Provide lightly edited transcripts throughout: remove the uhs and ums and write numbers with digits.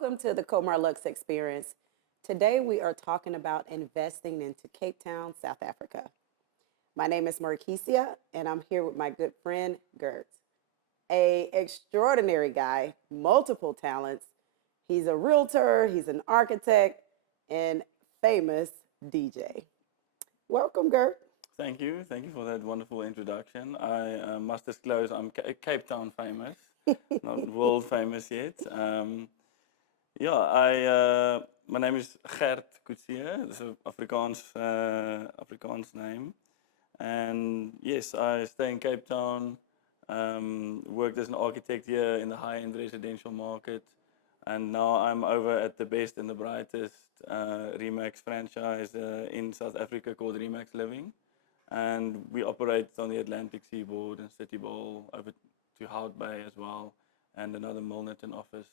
Welcome to the Comar Lux Experience. Today we are talking about investing into Cape Town, South Africa. My name is Marquisia, and I'm here with my good friend Gert, a extraordinary guy, multiple talents. He's a realtor, he's an architect, and famous DJ. Welcome, Gert. Thank you. Thank you for that wonderful introduction. I must disclose I'm Cape Town famous, not world famous yet. My name is Gert Coetzee. It's an Afrikaans name. And yes, I stay in Cape Town, worked as an architect here in the high-end residential market. And now I'm over at the best and the brightest Remax franchise in South Africa called Remax Living. And we operate on the Atlantic Seaboard and City Bowl over to Hout Bay as well, and another Milnerton office.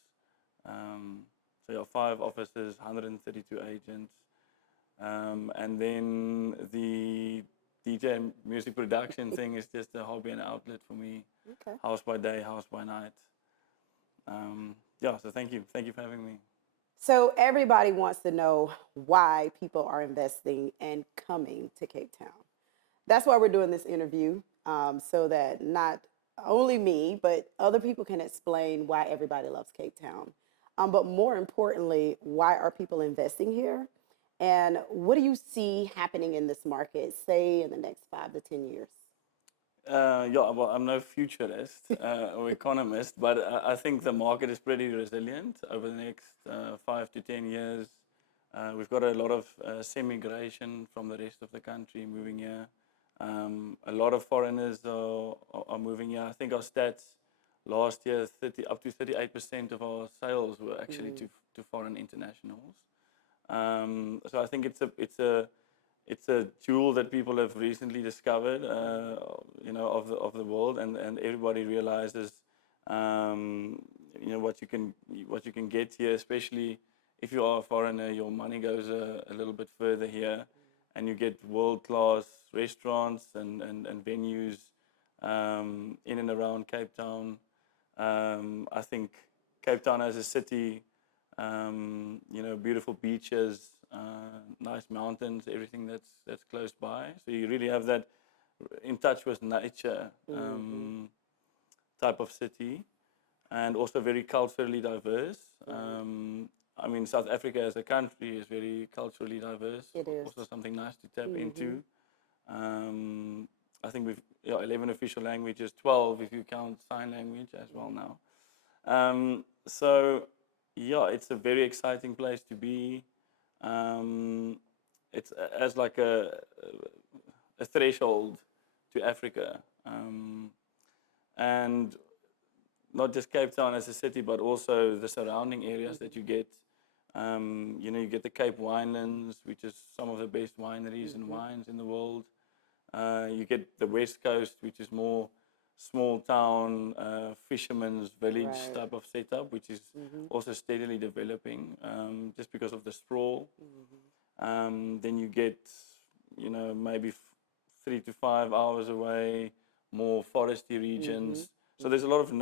So yeah, 5 offices, 132 agents, and then the DJ and music production thing is just a hobby and outlet for me. Okay. House by day, house by night. So thank you for having me. So, everybody wants to know why people are investing and coming to Cape Town. That's why we're doing this interview, so that not only me, but other people can explain why everybody loves Cape Town. But more importantly, why are people investing here? And what do you see happening in this market, say, in the next 5 to 10 years? Well, I'm no futurist or economist, but I think the market is pretty resilient over the next 5 to 10 years. We've got a lot of semi-migration from the rest of the country moving here. A lot of foreigners are moving here. I think our stats last year, up to 38% of our sales were actually to foreign internationals. So I think it's a jewel that people have recently discovered, of the world, and everybody realizes, what you can get here, especially if you are a foreigner. Your money goes a little bit further here, and you get world-class restaurants and venues in and around Cape Town. I think Cape Town as a city, beautiful beaches, nice mountains, everything that's close by. So you really have that in touch with nature type of city, and also very culturally diverse. South Africa as a country is very culturally diverse. It is. Also something nice to tap into. I think we've 11 official languages, 12 if you count sign language as well now. It's a very exciting place to be. It's as like a threshold to Africa, and not just Cape Town as a city, but also the surrounding areas that you get. You get the Cape Winelands, which is some of the best wineries and wines in the world. You get the West Coast, which is more small town, fisherman's village type of setup, which is also steadily developing, just because of the sprawl. Then you get, maybe 3 to 5 hours away, more foresty regions. So there's a lot of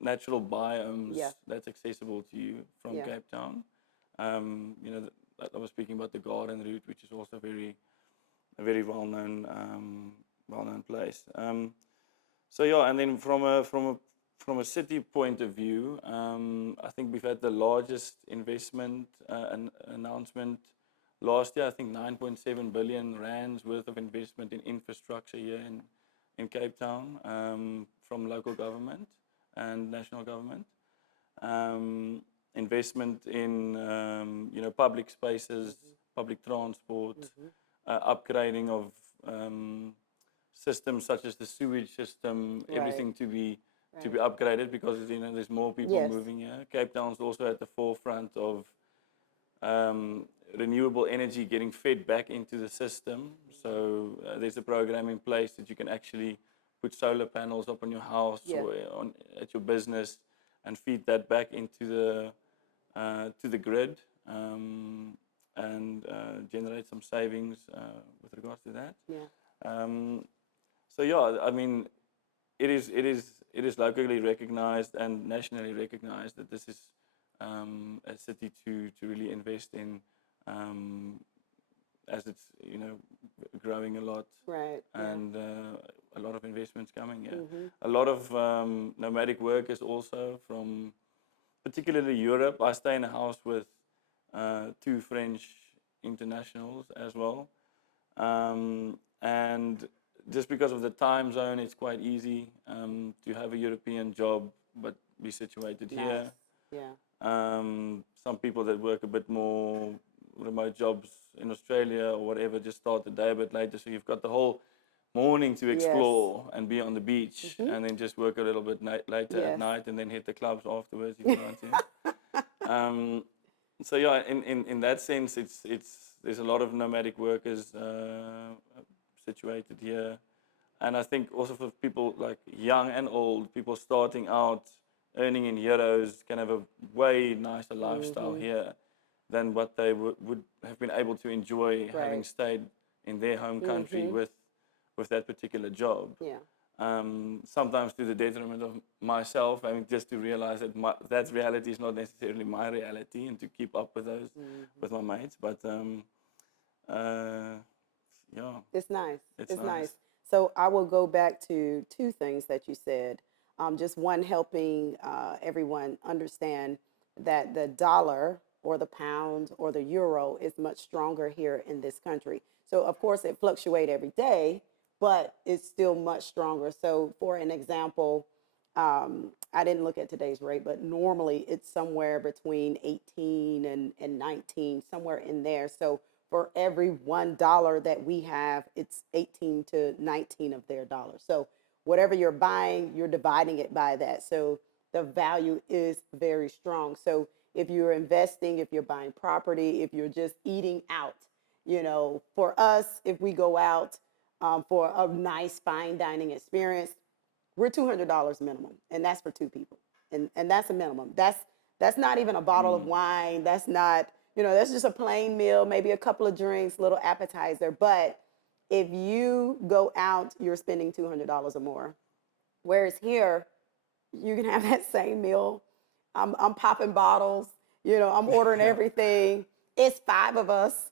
natural biomes that's accessible to you from Cape Town. I was speaking about the Garden Route, which is also a very well-known place. And then from a city point of view, I think we've had the largest investment announcement last year. I think 9.7 billion rands worth of investment in infrastructure here in Cape Town, from local government and national government. Investment in public spaces, public transport, upgrading of systems such as the sewage system, everything to be upgraded, because there's more people moving here. Cape Town's also at the forefront of renewable energy getting fed back into the system. So there's a program in place that you can actually put solar panels up on your house or at your business and feed that back into the grid, and generate some savings with regards to that. It is locally recognized and nationally recognized that this is a city to really invest in, as it's growing a lot, Right. Yeah. and a lot of investments coming here. Mm-hmm. A lot of nomadic workers also from particularly Europe. I stay in a house with two French internationals as well, and just because of the time zone, it's quite easy to have a European job but be situated Nice. here. Yeah. Some people that work a bit more remote jobs in Australia or whatever just start the day a bit later, so you've got the whole morning to Yes. explore and be on the beach, Mm-hmm. and then just work a little bit later at Yes. night, and then hit the clubs afterwards if you want to. So yeah, in that sense, it's there's a lot of nomadic workers situated here, and I think also for people like young and old, people starting out earning in euros can have a way nicer lifestyle Mm-hmm. here than what they would have been able to enjoy having Right. stayed in their home country Mm-hmm. with that particular job. Yeah. Sometimes to the detriment of myself, I mean, just to realize that that reality is not necessarily my reality, and to keep up with those Mm-hmm. with my mates. But yeah, It's nice. it's It's nice. nice. So I will go back to two things that you said. Just one, helping everyone understand that the dollar or the pound or the euro is much stronger here in this country. So of course it fluctuates every day, but it's still much stronger. So for an example, I didn't look at today's rate, but normally it's somewhere between 18 and 19, somewhere in there. So for every $1 that we have, it's 18 to 19 of their dollars. So whatever you're buying, you're dividing it by that. So the value is very strong. So if you're investing, if you're buying property, if you're just eating out, for us, if we go out for a nice fine dining experience, we're $200 minimum, and that's for two people, and that's a minimum. That's not even a bottle of wine. That's not, that's just a plain meal, maybe a couple of drinks, little appetizer. But if you go out, you're spending $200 or more. Whereas here, you can have that same meal. I'm popping bottles. I'm ordering Yeah. everything. It's five of us,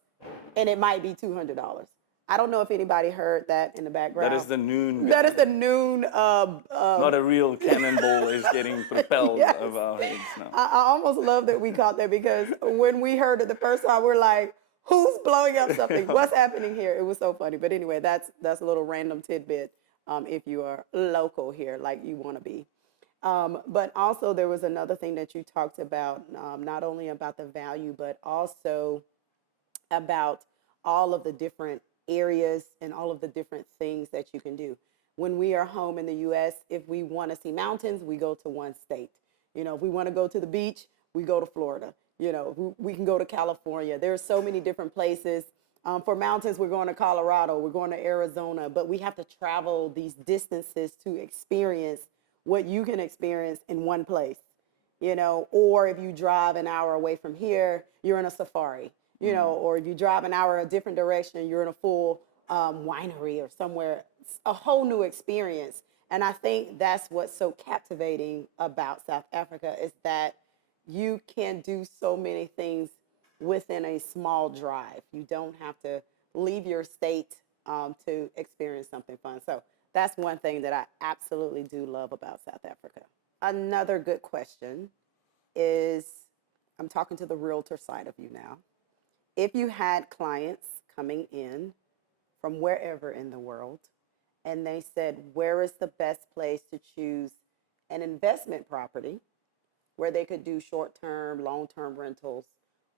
and it might be $200. I don't know if anybody heard that in the That is background. the noon That is guy. the noon. Not a real cannonball is getting propelled Yes. over our heads now. I almost love that we caught that, because when we heard it the first time, we're like, "Who's blowing up something? What's happening here?" It was so funny. But anyway, that's a little random tidbit. If you are local here, like you want to be. But also, there was another thing that you talked about, not only about the value, but also about all of the different areas and all of the different things that you can do. When we are home in the US, if we want to see mountains, we go to one state. If we want to go to the beach, we go to Florida. We can go to California. There are so many different places. For mountains, we're going to Colorado, we're going to Arizona, but we have to travel these distances to experience what you can experience in one place. Or if you drive an hour away from here, you're in a safari, or if you drive an hour a different direction, you're in a full winery or somewhere, a whole new experience. And I think that's what's so captivating about South Africa, is that you can do so many things within a small drive. You don't have to leave your state to experience something fun. So that's one thing that I absolutely do love about South Africa. Another good question is, I'm talking to the realtor side of you now. If you had clients coming in from wherever in the world, and they said, where is the best place to choose an investment property where they could do short term, long term rentals,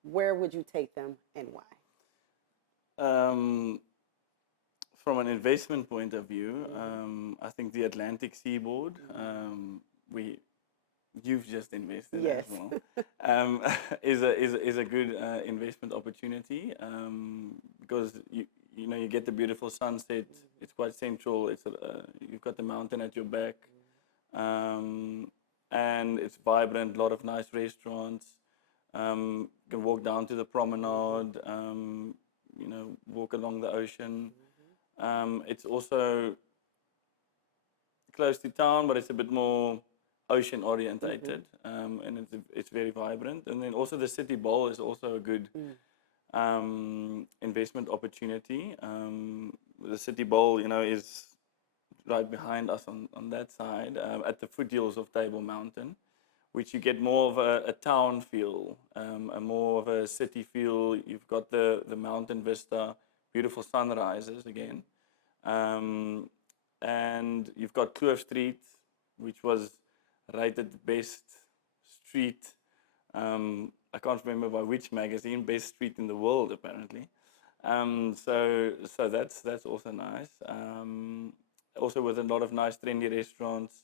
where would you take them and why? Um, from an investment point of view, I think the Atlantic seaboard, we you've just invested Yes. as well, is a good investment opportunity, because you get the beautiful sunset. It's quite central. You've got the mountain at your back, and it's vibrant. A lot of nice restaurants. You can walk down to the promenade. Walk along the ocean. It's also close to town, but it's a bit more ocean orientated, and it's very vibrant. And then also the City Bowl is also a good investment opportunity. The City Bowl, is right behind us on that side, at the foothills of Table Mountain, which you get more of a town feel, a more of a city feel. You've got the mountain vista, beautiful sunrises again. And you've got Kloof Street, which was rated best street. I can't remember by which magazine, best street in the world apparently. So that's also nice. Also with a lot of nice trendy restaurants.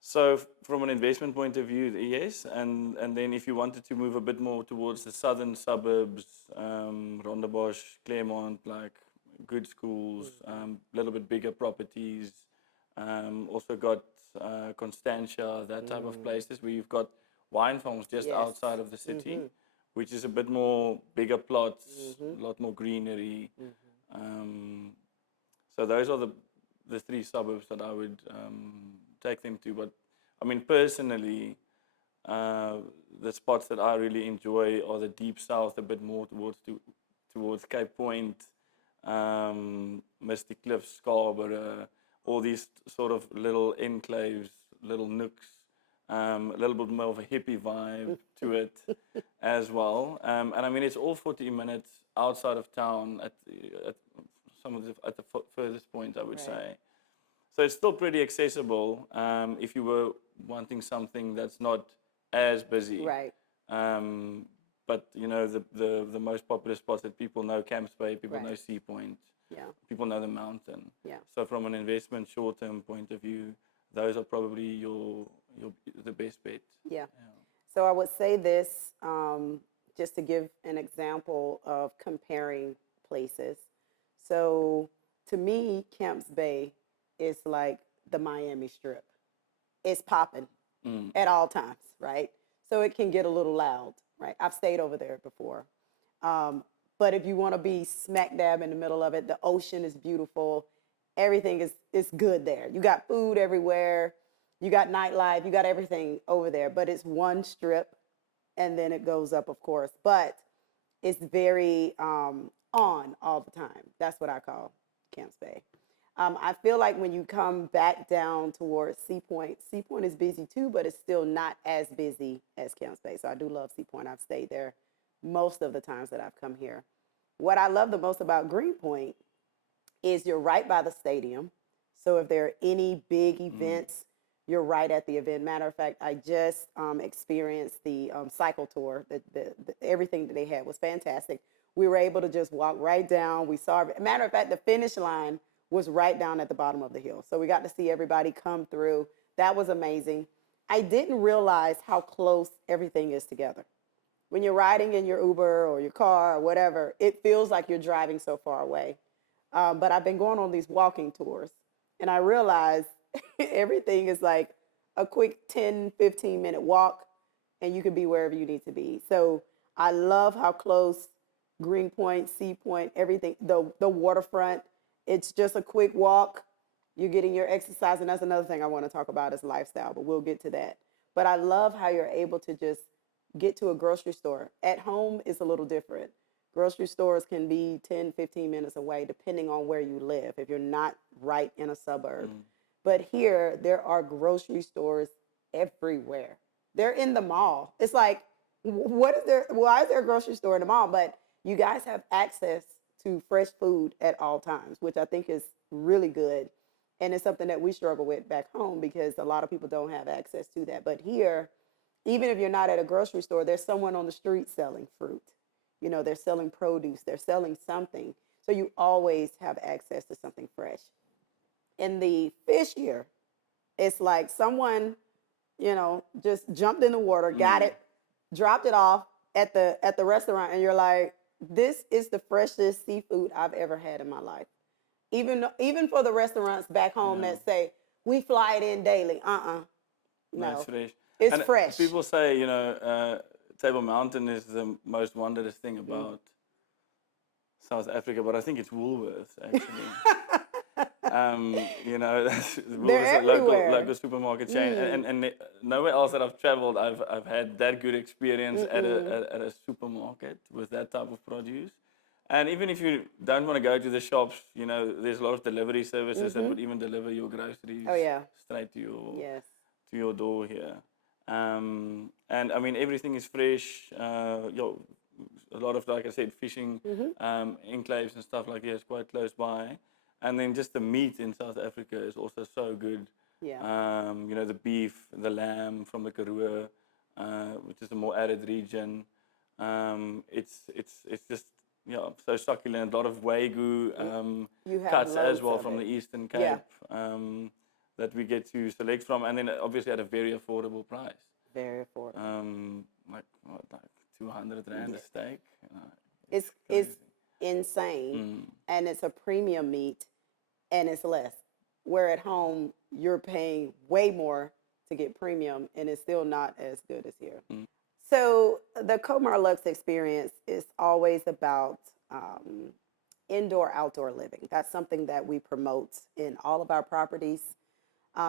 So from an investment point of view, yes, and then if you wanted to move a bit more towards the southern suburbs, Rondebosch, Claremont, like good schools, a little bit bigger properties. Also got Constantia, that type of places where you've got wine farms just outside of the city, which is a bit more bigger plots, a lot more greenery. So those are the three suburbs that I would take them to. But I mean, personally, the spots that I really enjoy are the deep south, a bit more towards Cape Point, Misty Cliffs, Scarborough, all these sort of little enclaves, little nooks, a little bit more of a hippie vibe to it as well. And I mean, it's all 40 minutes outside of town at the furthest point, I would say. So it's still pretty accessible if you were wanting something that's not as busy. Right. But the most popular spots that people know, Camps Bay, people know Sea Point, people know the mountain. Yeah. So from an investment short-term point of view, those are probably the best bet. Yeah. So I would say this, just to give an example of comparing places. So to me, Camps Bay is like the Miami Strip. It's popping at all times, right? So it can get a little loud, right? I've stayed over there before. But if you want to be smack dab in the middle of it, the ocean is beautiful. Everything is good there. You got food everywhere. You got nightlife. You got everything over there. But it's one strip, and then it goes up, of course. But it's very on all the time. That's what I call Camps Bay. I feel like when you come back down towards Sea Point is busy too, but it's still not as busy as Camps Bay. So I do love Sea Point. I've stayed there most of the times that I've come here. What I love the most about Greenpoint is you're right by the stadium. So if there are any big events, you're right at the event. Matter of fact, I just experienced the cycle tour. The everything that they had was fantastic. We were able to just walk right down. We saw, matter of fact, the finish line was right down at the bottom of the hill. So we got to see everybody come through. That was amazing. I didn't realize how close everything is together. When you're riding in your Uber or your car or whatever, it feels like you're driving so far away. But I've been going on these walking tours, and I realized everything is like a quick 10, 15-minute walk, and you can be wherever you need to be. So I love how close Greenpoint, Sea Point, everything, the waterfront, it's just a quick walk. You're getting your exercise, and that's another thing I want to talk about is lifestyle, but we'll get to that. But I love how you're able to just get to a grocery store. At home, it's a little different. Grocery stores can be 10, 15 minutes away, depending on where you live, if you're not right in a suburb. But here, there are grocery stores everywhere. They're in the mall. It's like, why is there a grocery store in the mall? But you guys have access to fresh food at all times, which I think is really good. And it's something that we struggle with back home because a lot of people don't have access to that. But here, even if you're not at a grocery store, there's someone on the street selling fruit. They're selling produce. They're selling something. So you always have access to something fresh. In the fish here, it's like someone, just jumped in the water, got it, dropped it off at the restaurant, and you're like, this is the freshest seafood I've ever had in my life. Even for the restaurants back home that say, we fly it in daily. No. It's fresh. It's fresh. People say, Table Mountain is the most wondrous thing about South Africa, but I think it's Woolworths, actually. You know, They're Woolworths is a local everywhere. supermarket chain, and nowhere else that I've traveled, I've had that good experience at a supermarket with that type of produce. And even if you don't want to go to the shops, you know, there's a lot of delivery services that would even deliver your groceries Oh yeah. straight to your Yes. door here. And I mean, everything is fresh. A lot of, like I said, fishing enclaves and stuff like that is quite close by. And then just the meat in South Africa is also so good. Yeah. You know, the beef, the lamb from the Karoo, which is a more arid region. It's just so succulent. A lot of wagyu You have cuts as loads well of from it. the Eastern Yeah. Cape. That we get to select from, and then obviously at a very affordable price. Very affordable. Like 200 rand a steak. It's crazy. insane, and it's a premium meat, and it's less. Where at home you're paying way more to get premium, and it's still not as good as here. So the Comar Lux experience is always about indoor outdoor living. That's something that we promote in all of our properties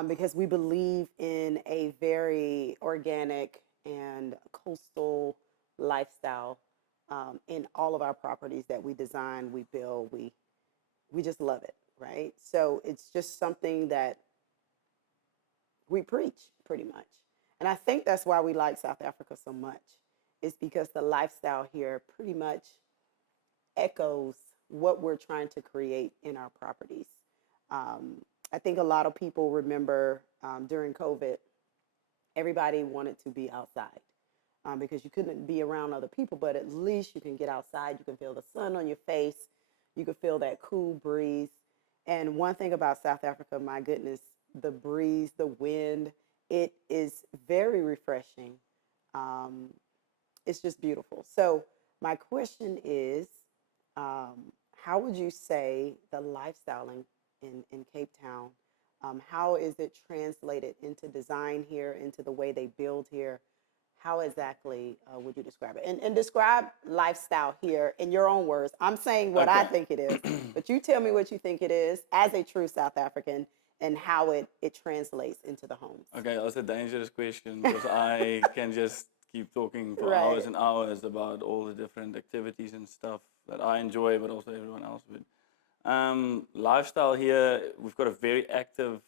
because we believe in a very organic and coastal lifestyle in all of our properties that we design, we build, we just love it, right? So it's just something that we preach pretty much. And I think that's why we like South Africa so much. It's because the lifestyle here pretty much echoes what we're trying to create in our properties. I think a lot of people remember during COVID, everybody wanted to be outside because you couldn't be around other people, but at least you can get outside. You can feel the sun on your face. You can feel that cool breeze. And one thing about South Africa, my goodness, the breeze, the wind, it is very refreshing. It's just beautiful. So my question is, how would you say the lifestyle in Cape Town, how is it translated into design here, into the way they build here? How exactly would you describe it? And describe lifestyle here in your own words. I'm saying what I think it is, but you tell me what you think it is as a true South African and how it translates into the homes. Okay, that's a dangerous question because I can just keep talking for Right. hours and hours about all the different activities and stuff that I enjoy, but also everyone else would. Lifestyle here, we've got a very active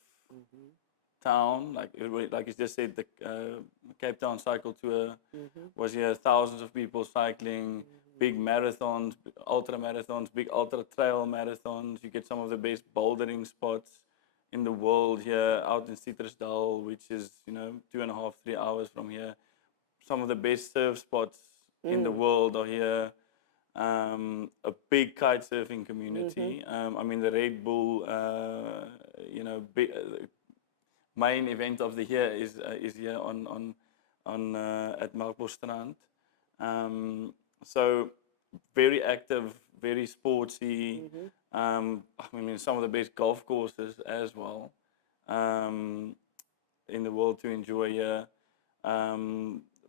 town. Like you just said, the Cape Town cycle tour was here. Thousands of people cycling, big marathons, ultra marathons, big ultra trail marathons. You get some of the best bouldering spots in the world here, out in Citrusdal, which is 2.5, 3 hours from here. Some of the best surf spots in the world are here. A big kite surfing community. I mean, the Red Bull, main event of the year is here on at Melkbosstrand. So very active, very sporty. I mean, some of the best golf courses as well in the world to enjoy here.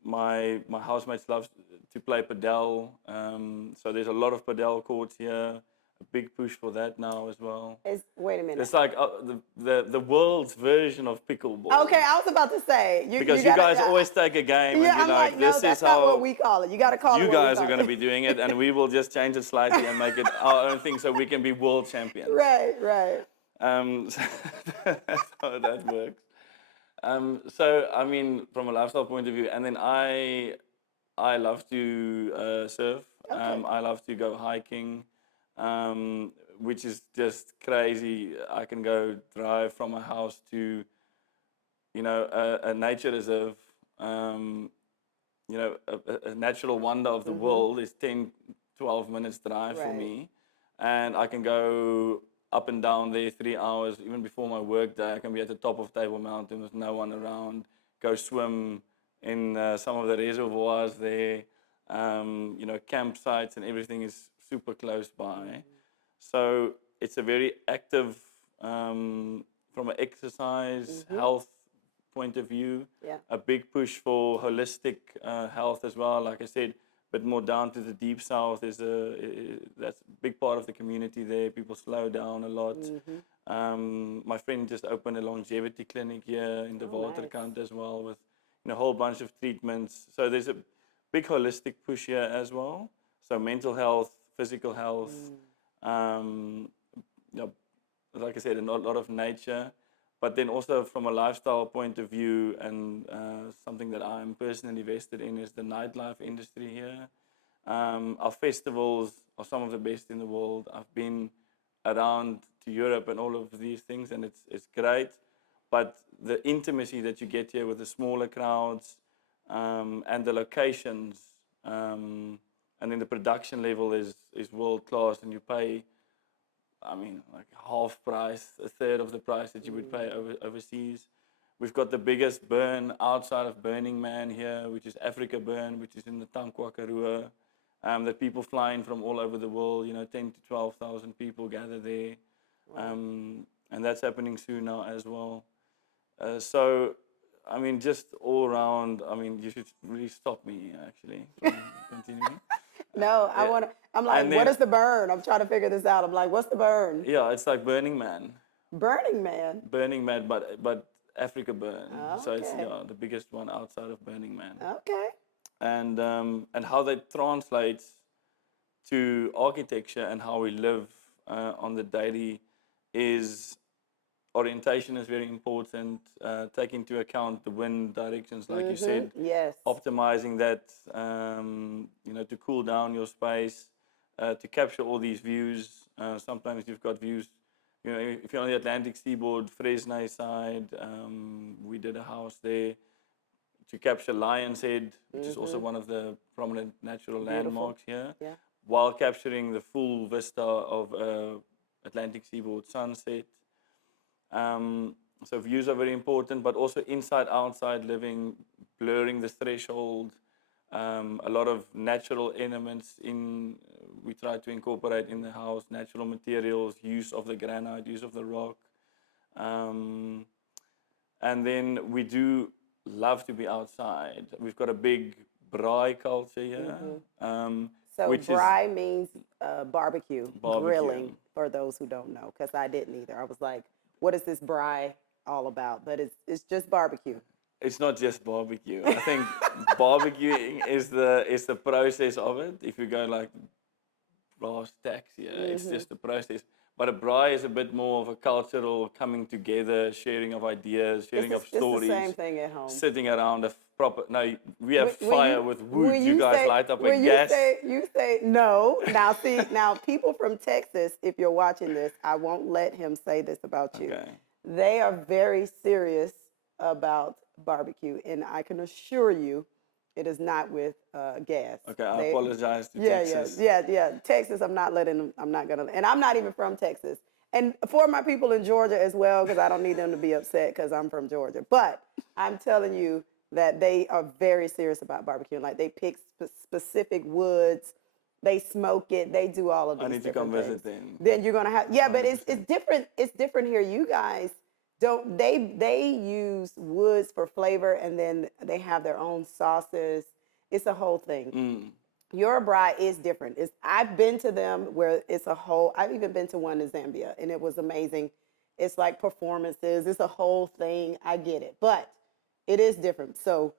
My housemates love to play padel, so there's a lot of padel courts here. A big push for that now as well. Wait a minute. It's like the world's version of pickleball. Okay, I was about to say Because you guys always take a game and you're like, no, this that's is not how what we call it. You got to call it. you what we guys call are going to be doing it, and we will just change it slightly and make it our own thing so we can be world champions. Right, right. So that's how that works. So I mean, from a lifestyle point of view, and then I love to surf. Okay. I love to go hiking, which is just crazy. I can go drive from my house to, a nature reserve. A natural wonder of the world is 10, 12 minutes drive for me, and I can go up and down there 3 hours, even before my work day. I can be at the top of Table Mountain with no one around, go swim in some of the reservoirs there, campsites and everything is super close by. So it's a very active, from an exercise, health point of view, a big push for holistic health as well. Like I said, but more down to the deep south that's big part of the community there. People slow down a lot. My friend just opened a longevity clinic here in the Waterkant as well, with a whole bunch of treatments. So there's a big holistic push here as well. So mental health, physical health, you know, like I said, a lot of nature, but then also from a lifestyle point of view, and something that I'm personally vested in is the nightlife industry here. Our festivals are some of the best in the world. I've been around to Europe and all of these things, and it's great. But the intimacy that you get here with the smaller crowds, and the locations, and then the production level is world class, and you pay, I mean, like half price, a third of the price that you would pay overseas. We've got the biggest burn outside of Burning Man here, which is Africa Burn, which is in the Tankwa Karoo. That people flying from all over the world, 10 to 12,000 people gather there. And that's happening soon now as well. So, I mean, just all around, I mean, you should really stop me, actually, from continuing. No, I want to. I'm like, And what then- is the burn? I'm trying to figure this out. I'm like, what's the burn? Yeah, it's like Burning Man. Burning Man. Burning Man, but Africa Burn. So it's Okay. the biggest one outside of Burning Man. Okay. And how that translates to architecture and how we live on the daily is orientation is very important. Take into account the wind directions, like you said. Yes. Optimizing that, to cool down your space, to capture all these views. Sometimes you've got views, if you're on the Atlantic seaboard, Fresno side, we did a house there to capture Lion's Head, which is also one of the prominent natural landmarks here, Yeah. while capturing the full vista of Atlantic seaboard sunset. So views are very important, but also inside, outside living, blurring the threshold. A lot of natural elements we try to incorporate in the house, natural materials, use of the granite, use of the rock. And then we do love to be outside. We've got a big braai culture here. So which braai means barbecue, Barbecue. grilling, for those who don't know, because I didn't either. I was like, what is this braai all about? But it's just barbecue. It's not just barbecue. I think barbecuing is the process of it. If you go like brass tacks, it's just the process. But a braai is a bit more of a cultural coming together, sharing of ideas, sharing of stories. It's the same thing at home. Sitting around a proper. No, we have When fire you- with when wood. You guys say- light up a when gas. You say no. Now see, now people from Texas, if you're watching this, I won't let him say this about you. Okay. They are very serious about barbecue, and I can assure you, it is not with gas. Okay, I apologize to Yeah, Texas. yeah. Texas, I'm not gonna, and I'm not even from Texas. And for my people in Georgia as well, because I don't need them to be upset because I'm from Georgia. But I'm telling you that they are very serious about barbecue. Like they pick specific woods, they smoke it, they do all of these I need to come different visit things. then. Then you're gonna have, yeah, but it's different. It's different here. You guys don't, they use woods for flavor, and then they have their own sauces. It's a whole thing. Your braai is different. I've been to them where it's a whole, I've even been to one in Zambia, and it was amazing. It's like performances. It's a whole thing. I get it, but it is different. So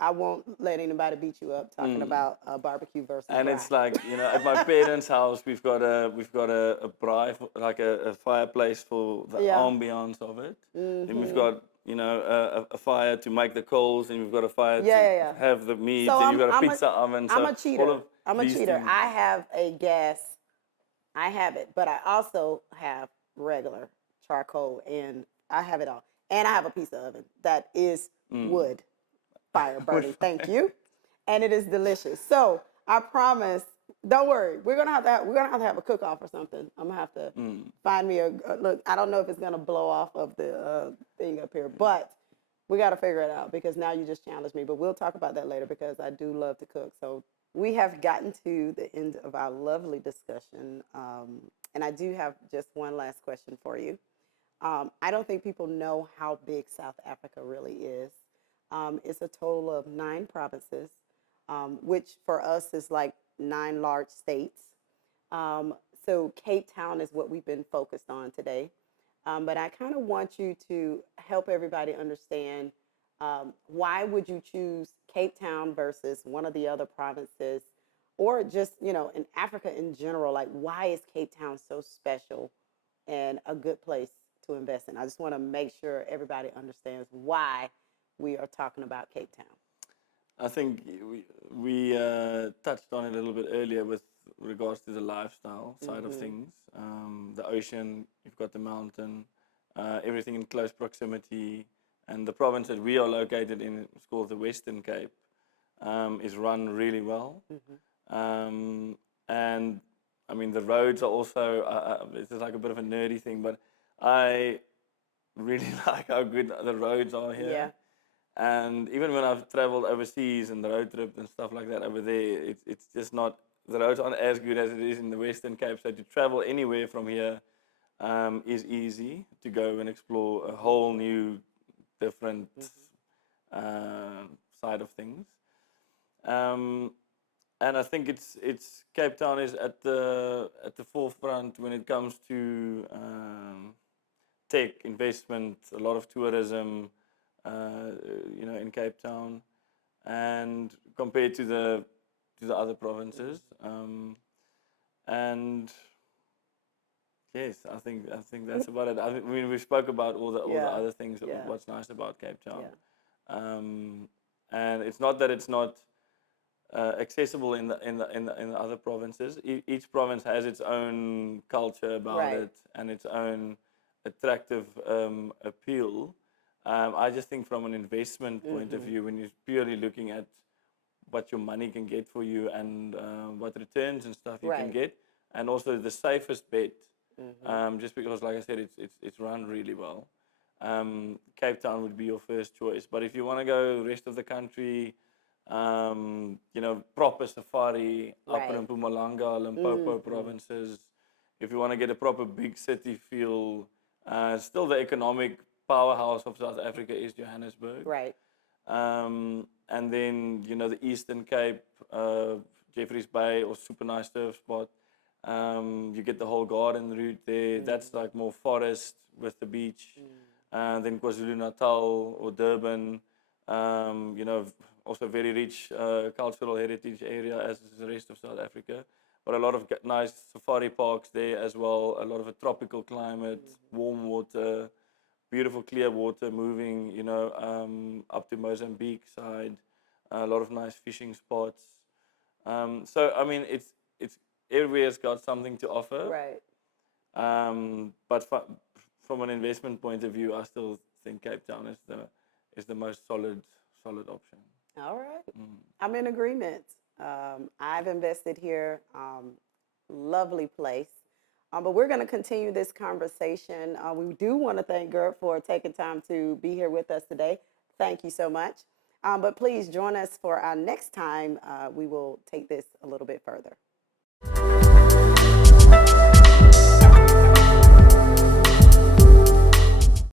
I won't let anybody beat you up talking about barbecue versus And braai. it's like, at my parents' house, we've got a braai, like a fireplace for the ambiance of it. Then we've got, a fire to make the coals, and we've got a fire to have the meat, So and you've got a pizza oven. I'm So a cheater. all of I'm a these cheater. things- I have a gas. I have it, but I also have regular charcoal, and I have it all. And I have a pizza oven that is wood fire burning. Thank you, and it is delicious. So I promise. Don't worry. We're gonna have to have a cook off or something. I'm gonna have to find me a look. I don't know if it's gonna blow off of the thing up here, but we got to figure it out, because now you just challenged me. But we'll talk about that later, because I do love to cook. So we have gotten to the end of our lovely discussion, and I do have just one last question for you. I don't think people know how big South Africa really is. It's a total of 9 provinces, which for us is like 9 large states. So Cape Town is what we've been focused on today. But I kind of want you to help everybody understand why would you choose Cape Town versus one of the other provinces, or just in Africa in general. Like, why is Cape Town so special and a good place to invest in? I just want to make sure everybody understands why we are talking about Cape Town. I think we touched on it a little bit earlier with regards to the lifestyle side of things. The ocean, you've got the mountain, everything in close proximity, and the province that we are located in is called the Western Cape, is run really well. And I mean, the roads are also, it's like a bit of a nerdy thing, but I really like how good the roads are here. Yeah. And even when I've traveled overseas and the road trip and stuff like that over there, it's just not, the roads aren't as good as it is in the Western Cape. So to travel anywhere from here is easy to go and explore a whole new, different side of things. And I think it's Cape Town is at the forefront when it comes to tech investment, a lot of tourism. In Cape Town, and compared to the other provinces, and yes, I think that's about it. I mean, we spoke about all the other things. What's nice about Cape Town, and it's not that it's not accessible in the other provinces. Each province has its own culture about it and its own attractive appeal. I just think from an investment point of view, when you're purely looking at what your money can get for you and what returns and stuff you can get, and also the safest bet, just because, like I said, it's run really well. Cape Town would be your first choice, but if you want to go rest of the country, proper safari, Upper and Mpumalanga, Limpopo provinces. If you want to get a proper big city feel, still the economic powerhouse of South Africa is Johannesburg. Right. And then, the Eastern Cape, Jeffreys Bay, or super nice surf spot. You get the whole garden route there. That's like more forest with the beach. Then KwaZulu-Natal or Durban, also very rich cultural heritage area as is the rest of South Africa. But a lot of nice safari parks there as well. A lot of a tropical climate, warm water, beautiful clear water moving, up to Mozambique side. A lot of nice fishing spots. So I mean, it's everywhere's got something to offer. Right. But from an investment point of view, I still think Cape Town is the most solid option. All right. I'm in agreement. I've invested here. Lovely place. But we're going to continue this conversation. We do want to thank Gert for taking time to be here with us today. Thank you so much. But please join us for our next time. We will take this a little bit further.